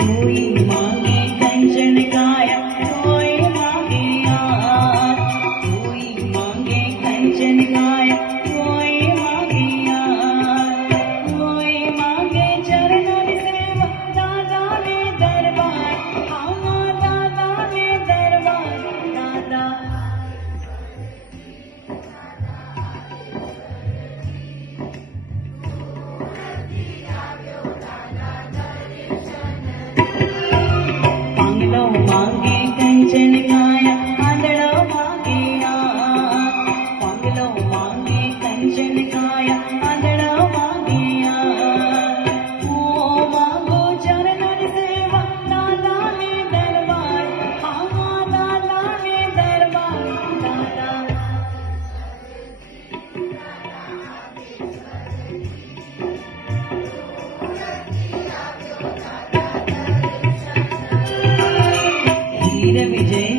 कोई मांगे कंचन काया, कोई मांगे यार, कोई मांगे कंचन काया, कोई मांगे यार, कोई मांगे चरणन सेवा, दादा ने दरबार, हाँ दादा ने दरबार, दादा પાંગલો માંગે કંચન કાયા, આંધળો માંગે યાર, પાંગલો માંગે કંચન કાયા, આંધળો માંગે યાર, હું માંગો ચરણન સેવા, દાદા ને દરબાર, હા દાદા ને દરબાર, દાદા वीर विजय